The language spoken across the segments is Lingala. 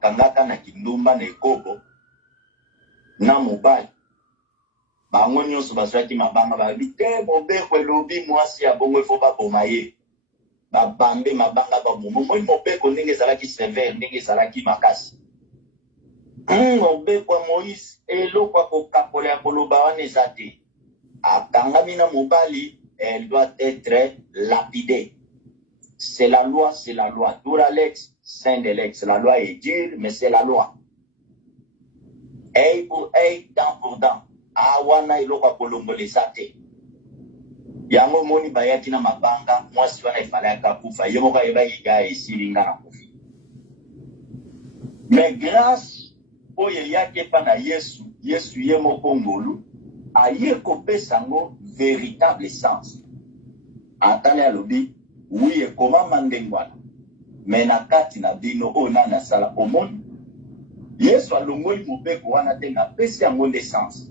kangaka na kindumba na ekobo na mobali bango nyonso bazwaki mabanga babi te mobeko elobi mwasi ya bongo efo baboma ye babambe mabanga babomo moi mobeko ndenge ezalaki sévère ndenge ezalaki makasi mobeko ya Moïse eloko ya kokapola ya koloba wana eza te akangami na mobali elle doit être lapidée. C'est la loi, c'est la loi. Dura lex, saint de lex. La loi est dure, mais c'est la loi. Œil pour œil, dent pour dent. Awana iloko kolongoleza te. Yango moni bayaki na mabanga, mwasi wana ifalaka kufa. Yemo ka yeba yiga isilinga na kufi. Mais grâce oyo yake pa na Yesu, Yesu yemo kongolu, aye kopesa ngo véritable sens. Atale alobi, oui, comment mandengwana. Mais na kati na bino ona na sala omoni. Yesu alongoli mobeko wana te na pesi yango l'essence.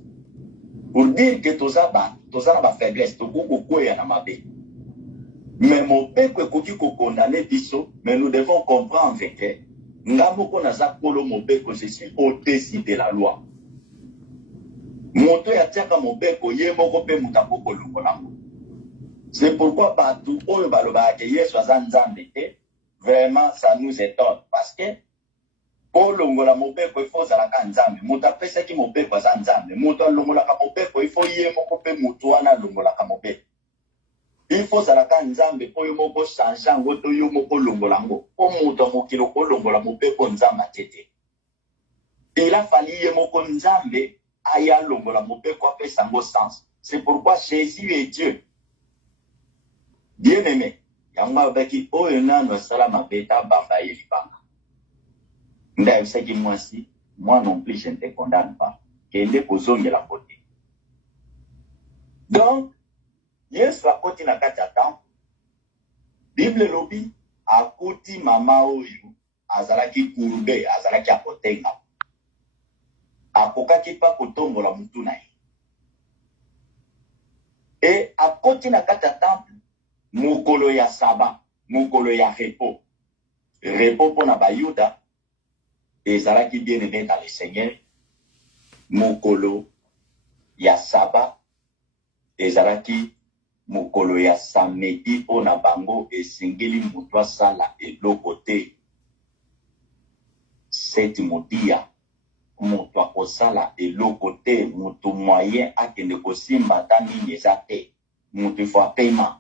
Pour dire que toza na ba faiblesse, toko koya na mabe. Mais mobeko ekoki ko condamner biso, mais nous devons comprendre que ngamoko na za polo mobeko je suis au-dessus de la loi. Moto ya tiaka mobeko ye moko pe mutapoko longola. C'est pourquoi partout oyo baloba ke Yesu aza nzambe te, vraiment ça nous étonne parce que pour longola mobeko il faut zalaka nzambe. Moto apesaki mobeko aza nzambe. Moto alongolaka mobeko il faut ye moko pe mutu wana alongolaka mobeko. Il faut zalaka nzambe po yo moko changer ngo to yo moko longola ngo. Po moto mokilo ko longola mobeko nzamba tete. Il a fallu ye moko nzambe aya longola mobeko apesa ngo sens. C'est pourquoi Jésus est Dieu. Bien-aimé, yanga baki oyo nano salama beta bamba yelibanga. Nda yusaki mwasi, moi non plus je ne te condamne pas. Kende kozonge la côté. Donc, Yesu akoti na kati ya temple. Bible lobi akoti mama oyo azalaki kurube, azalaki akotenga. Akokaki pa kotombola mutu na ye. Et akoti na kati ya temple mukolo ya saba, mukolo ya repos. Repos pour na bayuda, ezalaki bien aimé dans le Seigneur. Mukolo ya saba, ezalaki mukolo ya samedi pour na bango esengeli mutu asala eloko te. Seti mutia, mutu akosala eloko te, mutu moyen akende kosimba ta nini eza te. Mutu ifo paiement.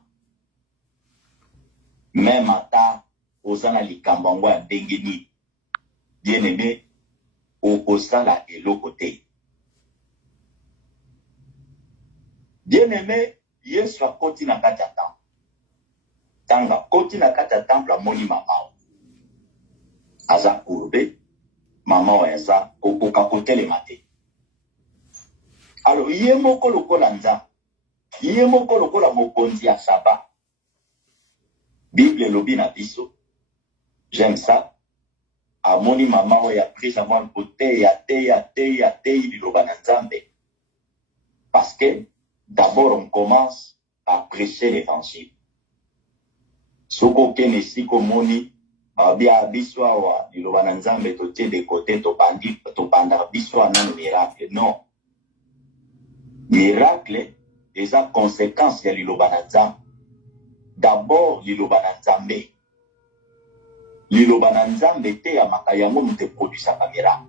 Même ata ozana likambo ngo ya ndenge nini bien aimé okosala eloko te. Bien aimé Yesu akoti na kati ya temple. Tanga koti na kati ya temple amoni mama aza kurbe, mama aza okoka kotelema te. Alors ye moko lokola nza, ye moko lokola mokonzi ya saba. Bible lobi na biso, j'aime ça. Amoni mama oya prise avant le côté ya te liloba na nzambe. Parce que d'abord on commence à prêcher l'évangile. Soko kene siko moni bia biso wa liloba na nzambe to tie de côté to panda biso na miracle. Non. Miracle est la conséquence ya liloba na nzambe. D'abord, liloba na nzambe. Liloba na nzambe te ya makayango mute produisa kamera.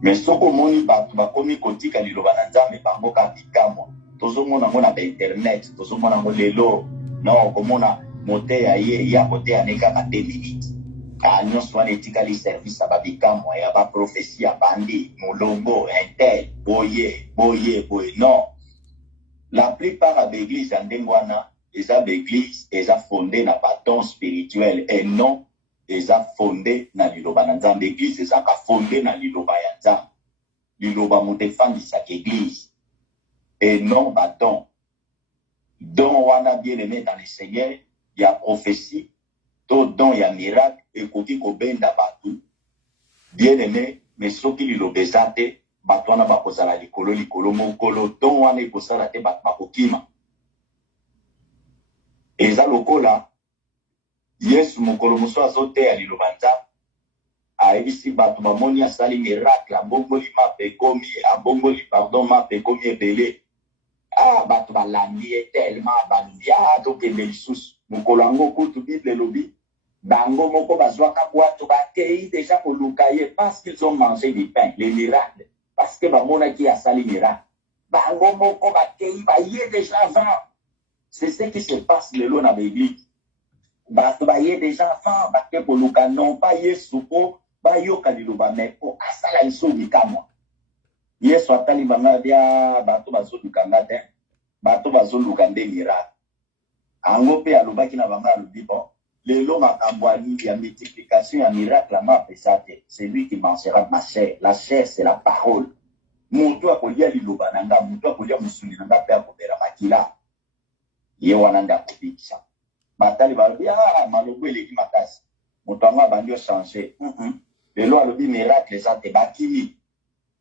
Mais soko moni batu bakomi kotika liloba na nzambe bango ka bikamo. Tozomona ngona ba internet, tozomona ngo lelo. Non, komona mote ya ye ya kote ya neka ka 2 minutes. Kanyo swana etikali service ba bikamo ya ba prophétie ya bandi, molongo, intel, boye. Non. La plupart de l'église en dengwana les églises, elles ont fondé na bâton spirituel et non, elles ont fondé na liloba na nzambe. L'église, elles ont fondé na liloba ya nzambe. Liloba mutefandi sa église. Et non bâton. Don wana bien aimé dans le Seigneur, il y a prophétie, tout don il y a miracle, et koki ko benda batu. Bien aimé, mais soki lilobezate, batu wana bakozala likolo mokolo, don wana ekosala te bakokima. Eza lokola Yesu mokolo muso azote ya liloba nzambe aibisi bato bamoni asali miracle abongoli mape komi abongoli pardon mape komi ebele bato balandi ye tellement balingi tokende lisusu mokolo yango kutu bible elobi bango moko bazwaka bwato bakei déjà koluka ye parce qu'ils ont mangé du pain les miracles parce que bamonaki asali miracle bango moko bakei baye déjà avant. C'est ce qui se passe lelo na l'église. Bato baye déjà avant bake koluka non pas yesu po bayoka liloba mais po asala iso likamwa yesu atali banga bia bato bazoluka nga te bato bazoluka nde miracle ango pe alobaki na banga alobi bon lelo makambo ya multiplication ya miracle ama apesa te c'est lui qui mangera ma chair. La chair c'est la parole. Moto akolia liloba na nga moto akolia musuni na nga pe akobera makila ye wana nda akobikisa batali balobi malobo eleki makasi moto yango abandi ochange lelo alobi miracle eza te bakimi.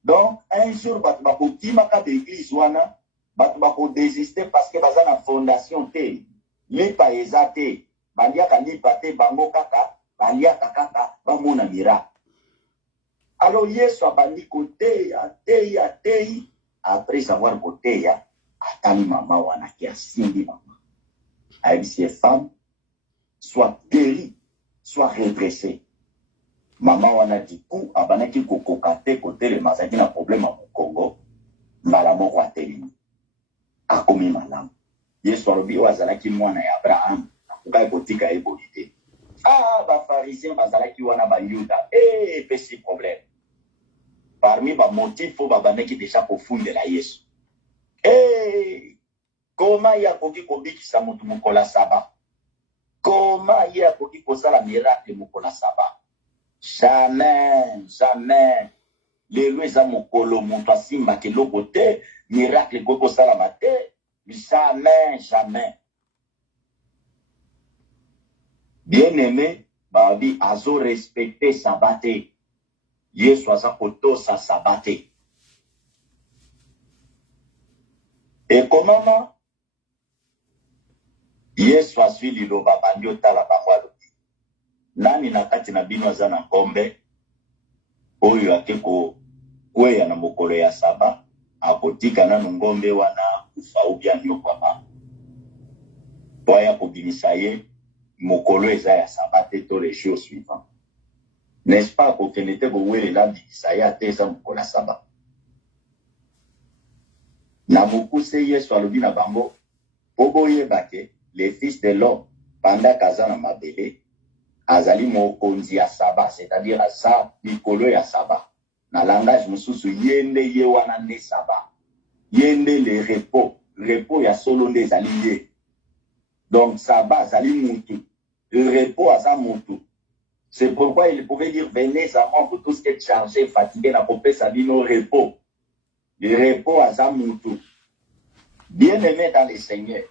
Donc un jour bato bakokimaka baeglise wana bato bakodésiste parce que baza na fondation te lipa eza te baliaka lipa te bango kaka baliaka kaka bamona miracle. Alors yesu abandi koteya teyi après savoir koteya atali mama wana ki asimbi mama aibisi femme soit guérie soit redressée. Mama wana du coup abanaki kokoka te kotelema azalaki na problème ya mokongo mbala moko atelemi akomi malamu. Yesu alobi oyo azalaki mwana ya Abraham akokaki kotika ye boyi te. Bafarisien bazalaki wana bayuda epesi problème parmi bamotif oyo babandaki deja kofundela Yesu. Koma ye akoki kobikisa motu mokolo ya saba? Koma ye akoki kosala miracle mokolo ya saba? Jamais. Lelo eza mokolo moto asimbaka eloko te miracle ekoki kosalama te. Jamais. Bien aimé babi azo respecter sabat te. Yesu aza kotosa sabat te. Ekomama Yesu azwi liloba bandi otala bango alobi nani na kati na bino aza na ngombe oyo ake kokweya na mokolo ya saba akotika nanu ngombe wana kufa ubia nyokwama po aya kobimisa ye mokolo eza ya saba te to le jour suivant. N'est-ce pas kokende te kowelela bimisa ye ate eza mokolo ya saba? Na mokuse Yesu alobi na bango po boyeba ke les fils de l'homme pendant kaza na mabele azali mokonzi ya saba, c'est-à-dire asa mikolo ya saba. Na langage mosusu yende ye wana nde saba. Yende le repos ya solo nde ezali ye. Donc saba azali mutu, le repos aza mutu. C'est pourquoi il pouvait dire venez à moi pour tout ce qui est chargé, fatigué, na kopesa bino repos. Le repos aza mutu. Bien aimé dans le Seigneur.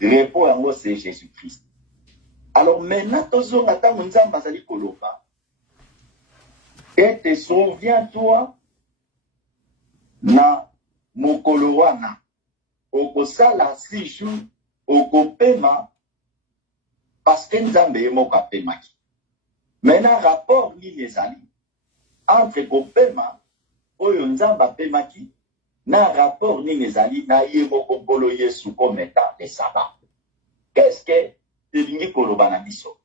Le repos yango c'est Jésus-Christ. Alors maintenant, tozonga tango nzambe azali koloba. Et te souviens-toi na mokolo wana okosala 6 jours okopema parce que nzambe ye moko apemaki. Maintenant rapport nini ezali entre kopema oyo nzambe apemaki na rapport nini ezali na ye moko nkolo Yesu comme étant le sabbat. Qu'est-ce que elingi koloba na biso?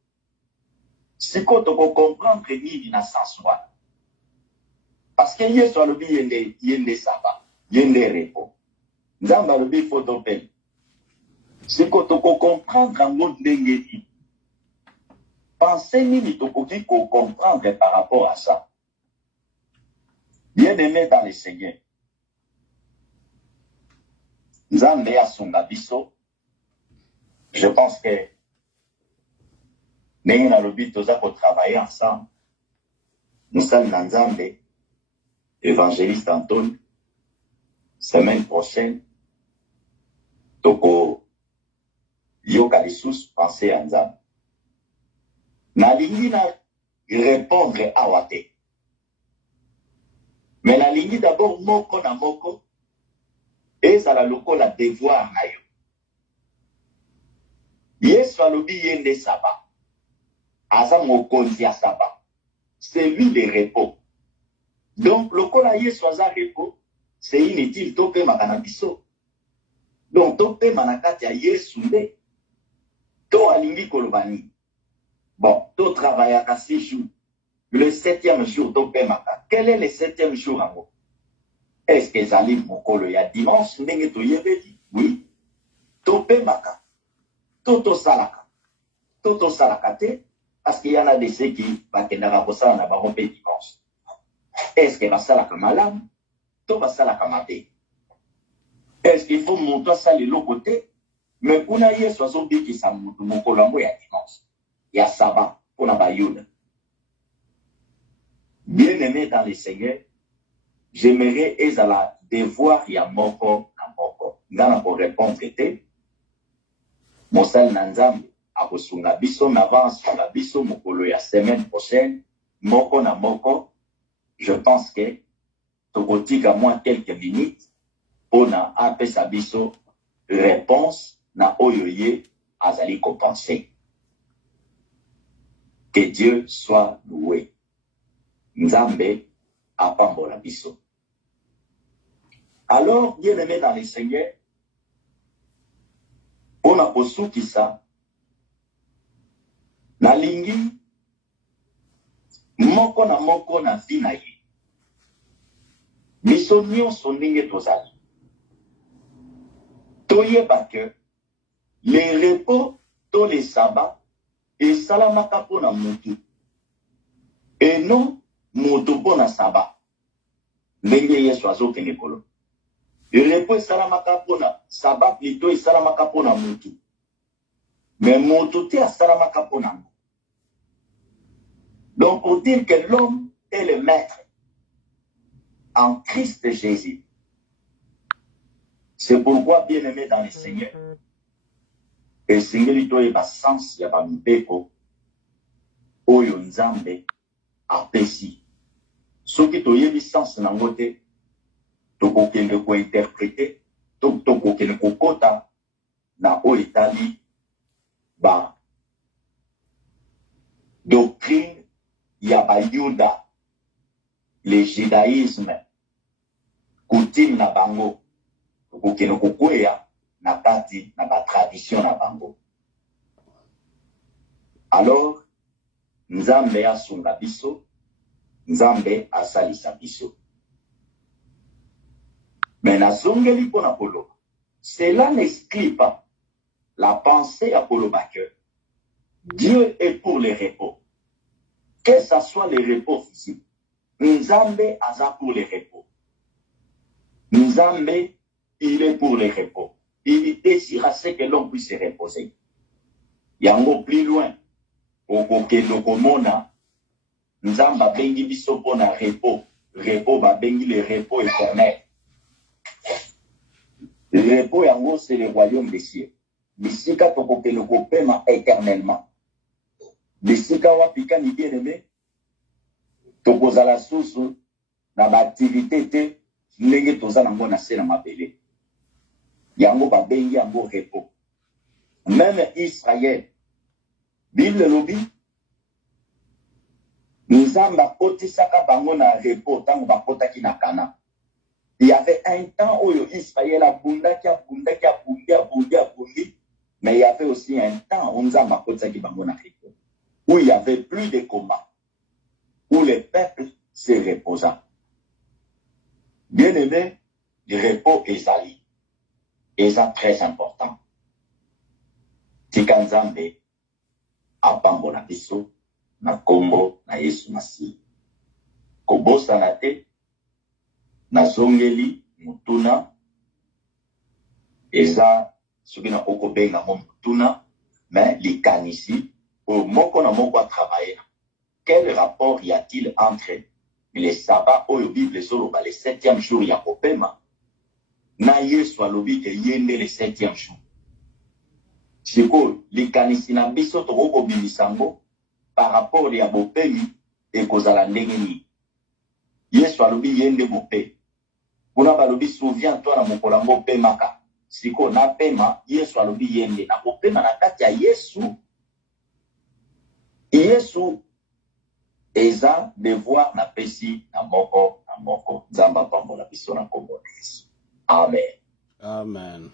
Siko toko comprendre nini na sens wana? Parce que Yesu alobi yende sabbat, yende repos. Nzambe alobi faut topema. Siko toko comprendre yango ndenge nini? Pensez nini tokoki ko comprendre par rapport à ça? Bien aimé dans le Seigneur. Nzambe asunga biso. Je pense que ndenge nalobi toza kotravailler ensemble. Nous sommes na Nzambe, évangéliste Antoine, semaine prochaine, toko yoka lisusu penser à Nzambe. Nalingi na répondre awa te. Mais nalingi d'abord moko na moko ezala lokola devoir na yo. Yesu alobi yende saba. Aza mokonzi ya saba. c'est lui le repos. Donc, le kola Yesu aza repos, c'est inutile, tope makanabiso. Donc, tope manakati ya Yesu nde, to alingi kolobani. Bon, to travaillaka 6 jours. Le 7e jour, tope maka. Quel est le 7e jour, amo? Est-ce que zali mokolo ya dimanche, ndenge to yebeli? Oui. Tope maka. Toto salaka. Toto salaka te, parce qu'il y en a de ceux qui, bakendaka kosala na bango pe dimanche. Est-ce que basalaka malamu? To basalaka mabe? Est-ce qu'il faut monter ça de l'autre côté? Mais pour na Yesu azobikisa mutu mokolo yango ya dimanche. Ya sabbat, pour na bayuda. Bien-aimé dans le Seigneur, j'aimerais ezala devoir ya moko na moko. Ngana ko répondre te. Mosali na Nzambe akosunga biso na avance na biso mokolo ya semaine prochaine moko na moko. Je pense que tokotika moins quelques minutes pour na apesa biso réponse na oyo ye azali kompenser. Que Dieu soit loué. Nzambe apambola biso. Alors, bien-aimé dans le Seigneur, on a kosukisa na lingi moko na vie na ye. Biso nyonso ndenge tozali. Toyeba ke les repos to les sabbats esalamaka mpona mutu. Et non mutu mpona sabbat. Ndenge Yesu azokende kolo. Le repos esalamaka mpona sabbat plutôt esalamaka mpona mutu. Mais mutu te asalamaka mpona ngo. Donc pour dire que l'homme est le maître en Christ Jésus. C'est pourquoi, bien-aimé dans le Seigneur, et Seigneur lito eba sens ya bambeko oyo Nzambe apesi. Soki toyebi sens nango te, tokokende ko interpréter, tokokende kokota na oyo etali ba doctrine ya bayuda, le judaïsme, coutume na bango, tokokende kokweya na kati na ba tradition na bango. Alors, Nzambe asunga biso, Nzambe asalisa biso. Mais nazongeli pona koloba. Cela n'exclut pas la pensée à koloba que Dieu est pour le repos. Que ce soit le repos physique. Nzambe aza pour le repos. Nzambe, il est pour le repos. Il désira ce que l'on puisse se reposer. Yango plus loin, okokendo komona, Nzamba bengi biso pona repos. Repos ba bengi le repos éternel. Le repos yango c'est le royaume des cieux. Bisika tokokendo kopema éternellement. Bisika wapika ni bien aimé. Tokozala susu na ba activité te ndenge tozala ngo na se na mabele. Yango ba bengi yango repos. Même Israël, Bible lobi, Nzamba kotisaka bango na repos tango bakotaki na Kana. Il y avait un temps où Israël a bundi, mais il y avait aussi un temps où Nzamba kotisaki bango na repos, où il y avait plus de combats, où le peuple se reposa. Bien aimé, le repos ezali. Et ça très important. Tika Nzambe apambola biso na kombo na Yesu Masihi. Kobosa na te na zongeli mutuna eza soki na koko benga mo mutuna mais likanisi au moko na moko a travailler. Quel rapport y a-t-il entre les sabbats oyo Bible soloba le 7e jour ya kopema na Yesu alobi ke yende le 7e jour? Siko likanisi na biso tokoko bimisango par rapport ya bopemi ekozala ndenge nini? Yesu alobi yende bope. Kuna balobi souviens-toi na mokolo ngo pemaka. Siko na pema Yesu alobi yende na bopema na kati ya Yesu. Yesu eza devoir na pesi na moko na moko. Nzamba pambola biso na kombo na Yesu. Amen. Amen.